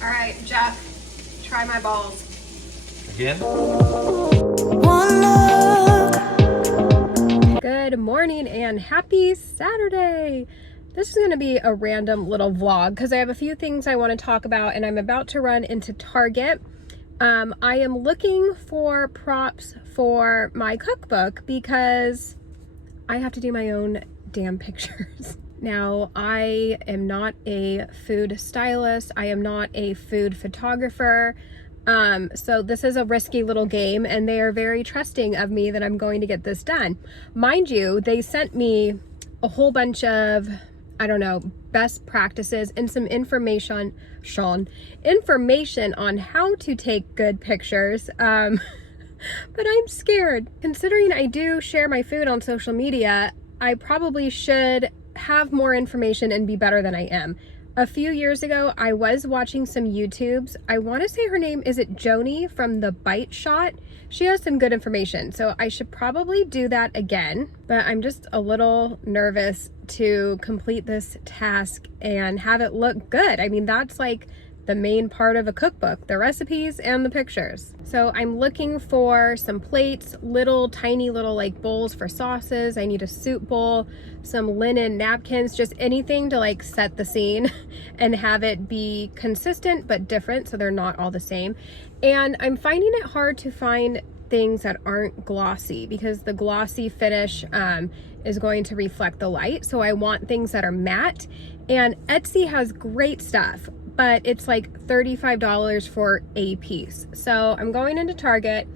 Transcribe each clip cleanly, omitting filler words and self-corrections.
All right, Jeff, try my balls. Again? Good morning and happy Saturday. This is going to be a random little vlog because I have a few things I want to talk about and I'm about to run into Target. I am looking for props for my cookbook because I have to do my own damn pictures. Now, I am not a food stylist. I am not a food photographer. So this is a risky little game and they are very trusting of me that I'm going to get this done. Mind you, they sent me a whole bunch of, I don't know, best practices and some information on how to take good pictures. But I'm scared. Considering I do share my food on social media, I probably should have more information and be better than I am. A few years ago, I was watching some YouTubes. I want to say her name, is it Joni from the Bite Shot? She has some good information, so I should probably do that again, but I'm just a little nervous to complete this task and have it look good. I mean, that's like the main part of a cookbook, the recipes and the pictures. So I'm looking for some plates, tiny little like bowls for sauces. I need a soup bowl, some linen napkins, just anything to like set the scene and have it be consistent but different so they're not all the same. And I'm finding it hard to find things that aren't glossy because the glossy finish is going to reflect the light. So I want things that are matte, and Etsy has great stuff, but it's like $35 for a piece. So I'm going into Target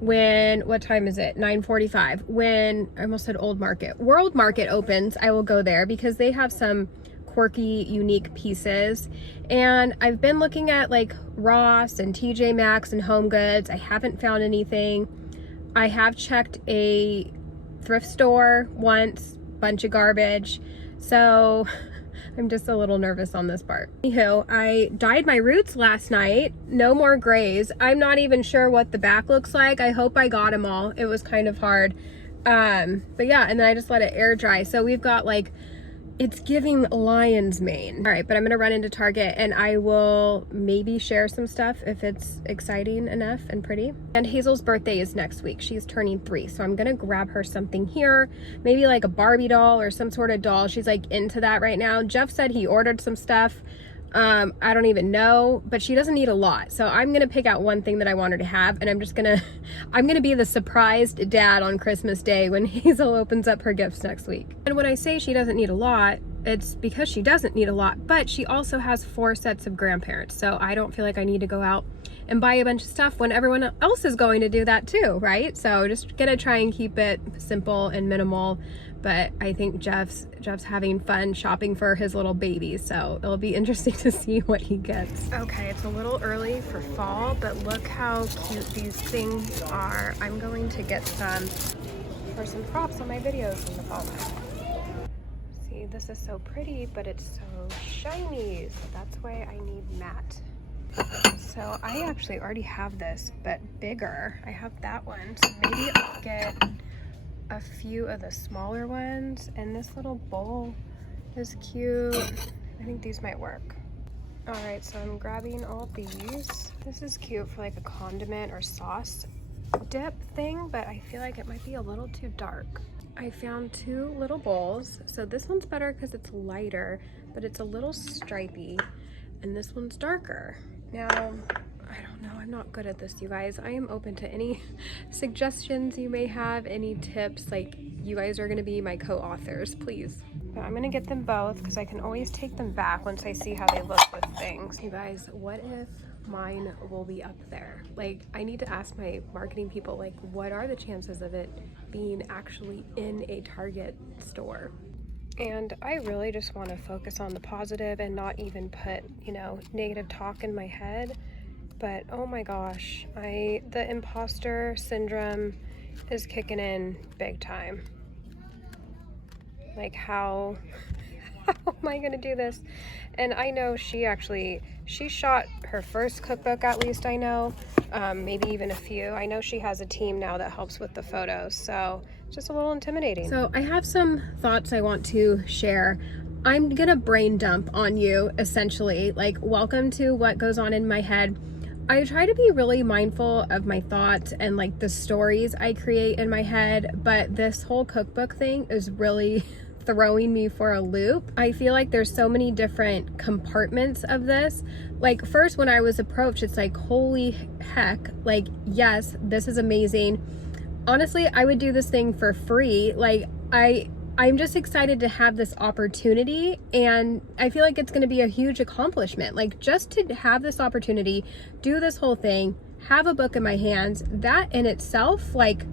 what time is it? 9:45. When, I almost said Old Market. World Market opens, I will go there because they have some quirky, unique pieces. And I've been looking at like Ross and TJ Maxx and Home Goods. I haven't found anything. I have checked a thrift store once, bunch of garbage. So I'm just a little nervous on this part. Anywho, I dyed my roots last night. No more grays. I'm not even sure what the back looks like. I hope I got them all. It was kind of hard. But yeah, and then I just let it air dry. So we've got like, it's giving lion's mane. All right, but I'm gonna run into Target and I will maybe share some stuff if it's exciting enough and pretty. And Hazel's birthday is next week. She's turning 3, so I'm gonna grab her something here, maybe like a Barbie doll or some sort of doll. She's like into that right now. Jeff said he ordered some stuff. I don't even know, but she doesn't need a lot. So I'm gonna pick out one thing that I want her to have, and I'm gonna be the surprised dad on Christmas Day when Hazel opens up her gifts next week. And when I say she doesn't need a lot, it's because she doesn't need a lot, but she also has 4 sets of grandparents. So I don't feel like I need to go out and buy a bunch of stuff when everyone else is going to do that too, right? So just gonna try and keep it simple and minimal. But I think Jeff's having fun shopping for his little baby, so it'll be interesting to see what he gets. Okay, it's a little early for fall, but look how cute these things are. I'm going to get some for some props on my videos in the fall. See, this is so pretty, but it's so shiny, so that's why I need matte. So I actually already have this, but bigger. I have that one, so maybe I'll get a few of the smaller ones, and this little bowl is cute. I think these might work. All right, so I'm grabbing all these. This is cute for like a condiment or sauce dip thing, but I feel like it might be a little too dark. I found 2 little bowls. So this one's better because it's lighter, but it's a little stripy, and this one's darker. Now, I don't know, I'm not good at this, you guys. I am open to any suggestions you may have, any tips. Like, you guys are gonna be my co-authors, please. But I'm gonna get them both because I can always take them back once I see how they look with things. You guys, what if mine will be up there? Like, I need to ask my marketing people, like, what are the chances of it being actually in a Target store? And I really just want to focus on the positive and not even put, you know, negative talk in my head. But oh my gosh, the imposter syndrome is kicking in big time. Like, how am I gonna do this? And I know she shot her first cookbook, at least I know, maybe even a few. I know she has a team now that helps with the photos, so it's just a little intimidating. So I have some thoughts I want to share. I'm gonna brain dump on you, essentially. Like, welcome to what goes on in my head. I try to be really mindful of my thoughts and like the stories I create in my head, but this whole cookbook thing is really throwing me for a loop. I feel like there's so many different compartments of this. Like, first, when I was approached, it's like, holy heck, like, yes, this is amazing. Honestly, I would do this thing for free. Like, I'm just excited to have this opportunity, and I feel like it's going to be a huge accomplishment. Like, just to have this opportunity, do this whole thing, have a book in my hands, that in itself, like,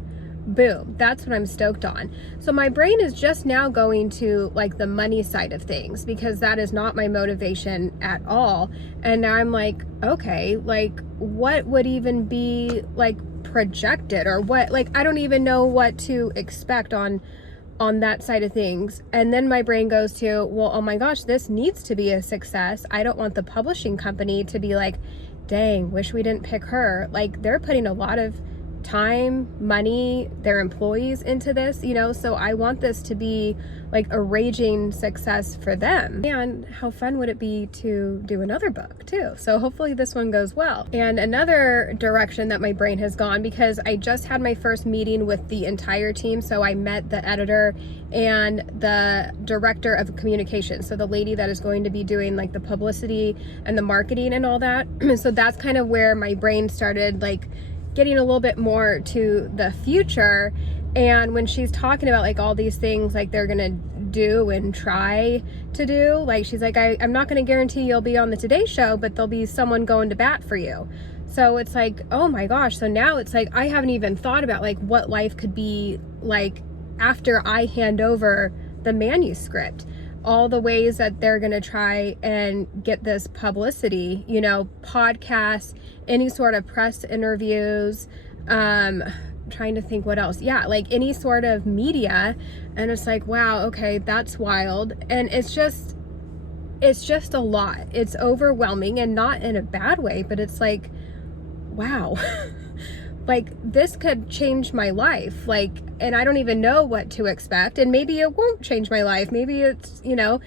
boom, that's what I'm stoked on. So my brain is just now going to like the money side of things, because that is not my motivation at all. And now I'm like, okay, like, what would even be like projected, or what, like, I don't even know what to expect on that side of things. And then my brain goes to, well, oh my gosh, this needs to be a success. I don't want the publishing company to be like, dang, wish we didn't pick her. Like, they're putting a lot of time, money, their employees into this, you know, so I want this to be like a raging success for them. And how fun would it be to do another book too? So hopefully this one goes well. And another direction that my brain has gone, because I just had my first meeting with the entire team. So I met the editor and the director of communications, so the lady that is going to be doing like the publicity and the marketing and all that. So that's kind of where my brain started like getting a little bit more to the future. And when she's talking about like all these things like they're gonna do and try to do, like, she's like, I'm not gonna guarantee you'll be on the Today Show, but there'll be someone going to bat for you. So it's like, oh my gosh, so now it's like I haven't even thought about like what life could be like after I hand over the manuscript. All the ways that they're gonna try and get this publicity, you know, podcasts, any sort of press interviews, trying to think what else. Yeah, like any sort of media. And it's like, wow, okay, that's wild. And it's just a lot. It's overwhelming, and not in a bad way, but it's like, wow. Like, this could change my life, like, and I don't even know what to expect. And maybe it won't change my life. Maybe it's, you know,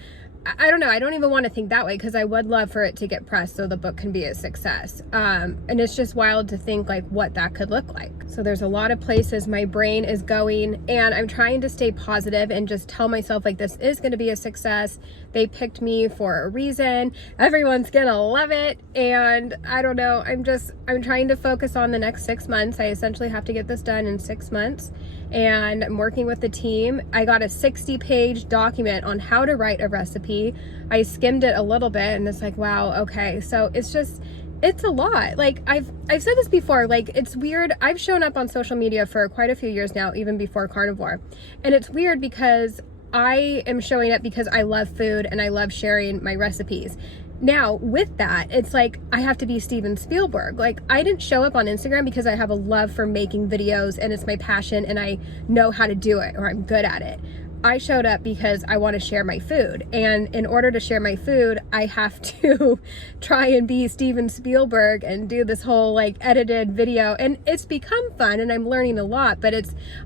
I don't know. I don't even want to think that way, because I would love for it to get pressed so the book can be a success. And it's just wild to think like what that could look like. So there's a lot of places my brain is going, and I'm trying to stay positive and just tell myself like this is going to be a success. They picked me for a reason. Everyone's gonna love it. And I don't know. I'm trying to focus on the next 6 months. I essentially have to get this done in 6 months. And I'm working with the team. I got a 60-page document on how to write a recipe. I skimmed it a little bit, and it's like, wow, okay. So it's a lot. Like, I've said this before, like, it's weird. I've shown up on social media for quite a few years now, even before Carnivore. And it's weird because I am showing up because I love food and I love sharing my recipes. Now, with that, it's like I have to be Steven Spielberg. Like, I didn't show up on Instagram because I have a love for making videos and it's my passion and I know how to do it, or I'm good at it. I showed up because I want to share my food. And in order to share my food, I have to try and be Steven Spielberg and do this whole like edited video. And it's become fun and I'm learning a lot, but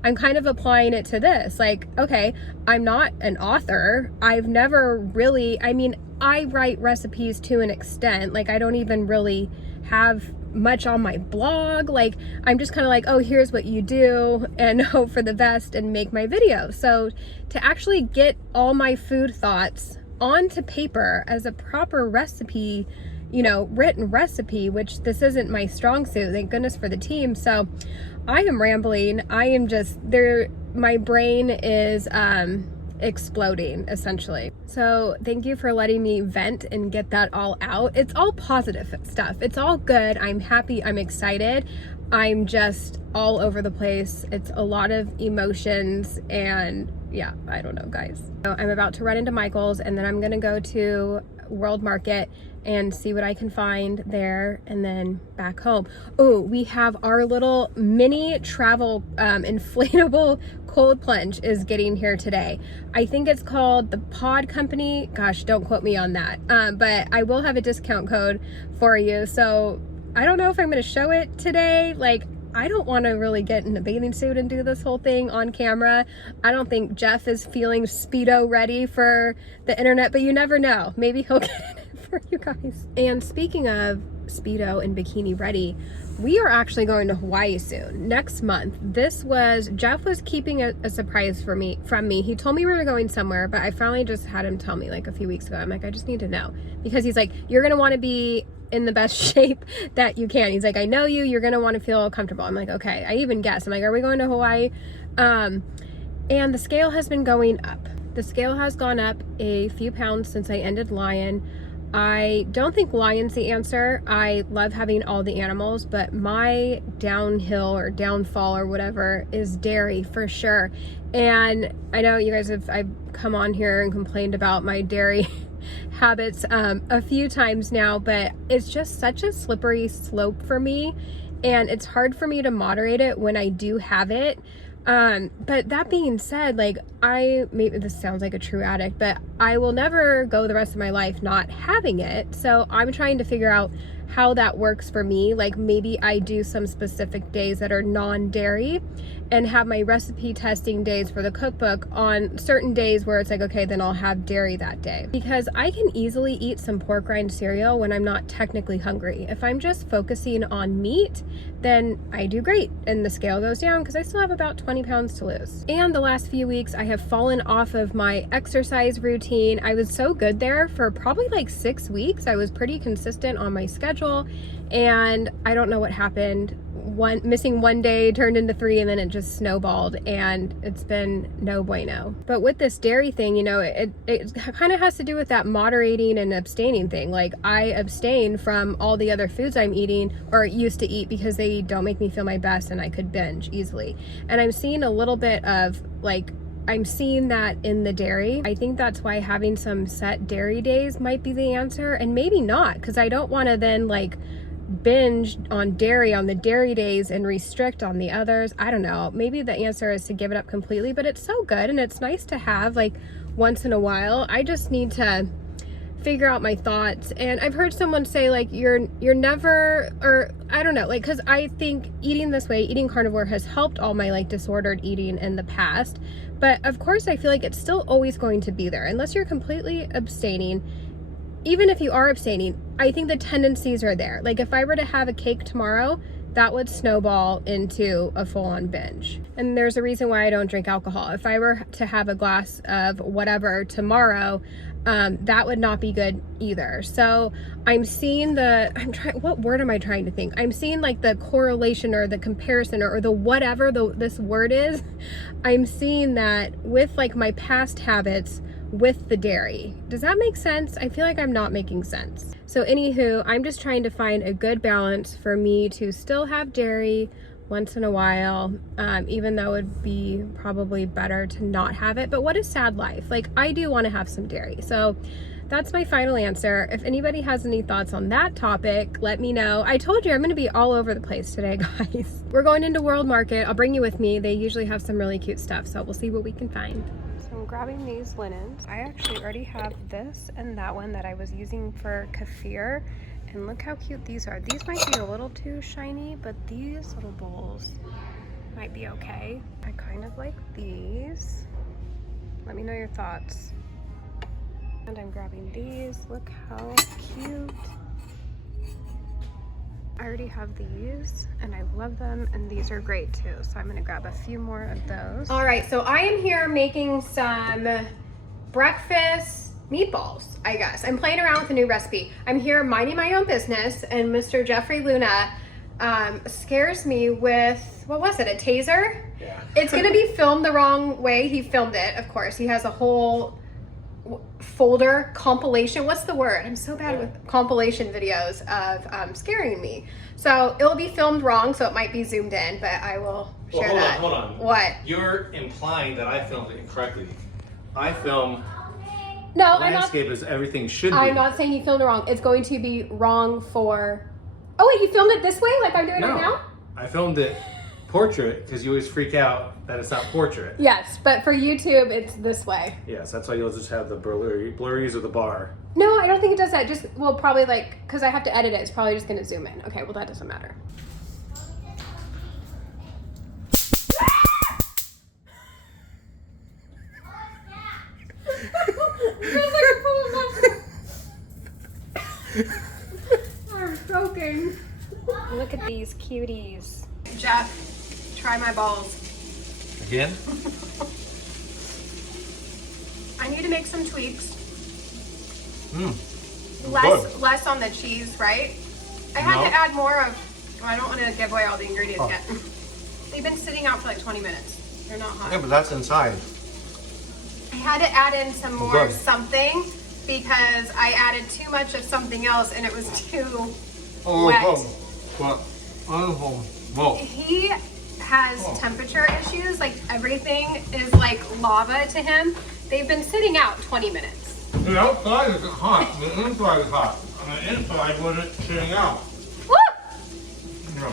I'm kind of applying it to this. Like, okay, I'm not an author. I've never really, I mean, I write recipes to an extent. Like, I don't even really have much on my blog. Like, I'm just kind of like, oh, here's what you do and hope for the best and make my video. So to actually get all my food thoughts onto paper as a proper recipe, you know, written recipe, which this isn't my strong suit, thank goodness for the team. So I am rambling. I am just there. My brain is exploding essentially. So thank you for letting me vent and get that all out. It's all positive stuff. It's all good. I'm happy. I'm excited. I'm just all over the place. It's a lot of emotions and yeah, I don't know, guys. So I'm about to run into Michael's and then I'm gonna go to World Market and see what I can find there and then back home. Oh, we have our little mini travel inflatable cold plunge is getting here today. I think it's called the Pod Company. Gosh, don't quote me on that. But I will have a discount code for you. So I don't know if I'm going to show it today. Like, I don't want to really get in a bathing suit and do this whole thing on camera. I don't think Jeff is feeling Speedo ready for the internet, but you never know. Maybe he'll get it for you guys. And speaking of Speedo and bikini ready, we are actually going to Hawaii soon, next month. Jeff was keeping a surprise from me. He told me we were going somewhere, but I finally just had him tell me like a few weeks ago. I'm like, I just need to know, because he's like, you're gonna want to be in the best shape that you can. He's like, I know you're gonna want to feel comfortable. I'm like, okay. I even guessed. I'm like, are we going to Hawaii? And the scale has been going up. The scale has gone up a few pounds since I ended Lion. I don't think Lion's the answer. I love having all the animals, but my downhill or downfall or whatever is dairy for sure. And I know you guys I've come on here and complained about my dairy habits a few times now, but it's just such a slippery slope for me, and it's hard for me to moderate it when I do have it. But that being said, like, maybe this sounds like a true addict, but I will never go the rest of my life not having it. So I'm trying to figure out how that works for me. Like, maybe I do some specific days that are non-dairy and have my recipe testing days for the cookbook on certain days where it's like, okay, then I'll have dairy that day. Because I can easily eat some pork rind cereal when I'm not technically hungry. If I'm just focusing on meat, then I do great and the scale goes down because I still have about 20 pounds to lose. And the last few weeks I have fallen off of my exercise routine. I was so good there for probably like 6 weeks. I was pretty consistent on my schedule, and I don't know what happened. Missing one day turned into 3, and then it just snowballed, and it's been no bueno. But with this dairy thing, you know, it kind of has to do with that moderating and abstaining thing. Like, I abstain from all the other foods I'm eating or used to eat because they don't make me feel my best and I could binge easily. And I'm seeing a little bit of like, I'm seeing that in the dairy. I think that's why having some set dairy days might be the answer, and maybe not, because I don't want to then like binge on dairy on the dairy days and restrict on the others. I don't know. Maybe the answer is to give it up completely, but it's so good and it's nice to have like once in a while. I just need to figure out my thoughts. And I've heard someone say like, you're never, or I don't know, like, because I think eating this way, eating carnivore, has helped all my like disordered eating in the past. But of course I feel like it's still always going to be there unless you're completely abstaining. Even if you are abstaining, I think the tendencies are there. Like, if I were to have a cake tomorrow, that would snowball into a full-on binge. And there's a reason why I don't drink alcohol. If I were to have a glass of whatever tomorrow, that would not be good either. So I'm seeing what word am I trying to think? I'm seeing like the correlation or the comparison or the whatever this word is. I'm seeing that with like my past habits with the dairy. Does that make sense? I feel like I'm not making sense. So anywho, I'm just trying to find a good balance for me to still have dairy once in a while, even though it would be probably better to not have it. But what is sad life? Like, I do want to have some dairy. So that's my final answer. If anybody has any thoughts on that topic, let me know. I told you I'm going to be all over the place today, guys. We're going into World Market. I'll bring you with me. They usually have some really cute stuff, so we'll see what we can find. So I'm grabbing these linens. I actually already have this and that one that I was using for kefir. And look how cute these are. These might be a little too shiny, but these little bowls might be okay. I kind of like these. Let me know your thoughts. And I'm grabbing these. Look how cute. I already have these and I love them, and these are great too. So I'm gonna grab a few more of those. All right, so I am here making some breakfast meatballs, I guess. I'm playing around with a new recipe. I'm here minding my own business, and Mr. Jeffrey Luna scares me with, what was it, a taser? Yeah. It's gonna be filmed the wrong way. He filmed it, of course. He has a whole folder, compilation, what's the word? I'm so bad with compilation videos of scaring me. So it'll be filmed wrong, so it might be zoomed in, but I will share that. Hold on. What? You're implying that I filmed it incorrectly. I film landscape as everything should be. I'm not saying you filmed it wrong. It's going to be wrong for... Oh wait, you filmed it this way like I'm doing it now? I filmed it portrait because you always freak out that it's not portrait. Yes, but for YouTube, it's this way. Yes, that's why you'll just have the blurries of the bar. No, I don't think it does that. Just, well, probably like, because I have to edit it, it's probably just going to zoom in. Okay, well, that doesn't matter. Look at these cuties. Jeff, try my balls. Again? I need to make some tweaks. Good. Less on the cheese, right? I had to add more of, I don't want to give away all the ingredients yet. They've been sitting out for like 20 minutes. They're not hot. Yeah, but that's inside. I had to add in some more something because I added too much of something else and it was too wet. He has temperature issues, like everything is like lava to him. They've been sitting out 20 minutes. The outside is hot, the inside is hot. And the inside wasn't sitting out. Woo! Yeah.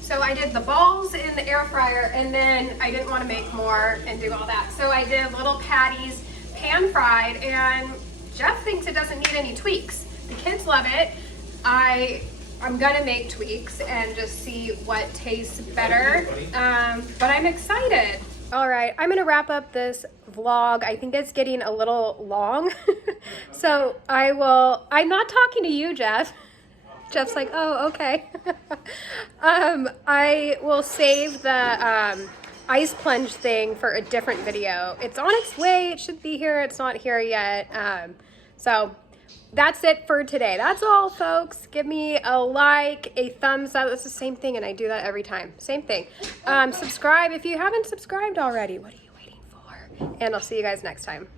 So I did the balls in the air fryer and then I didn't want to make more and do all that. So I did little patties, pan fried, and Jeff thinks it doesn't need any tweaks. The kids love it. I'm gonna make tweaks and just see what tastes better, but I'm excited. All right, I'm gonna wrap up this vlog. I think it's getting a little long. So I'm not talking to you, Jeff. Jeff's like, oh, okay. I will save the ice plunge thing for a different video. It's on its way, it should be here, it's not here yet. So that's it for today. That's all, folks. Give me a like, a thumbs up. It's the same thing, and I do that every time. Same thing. Subscribe if you haven't subscribed already. What are you waiting for? And I'll see you guys next time.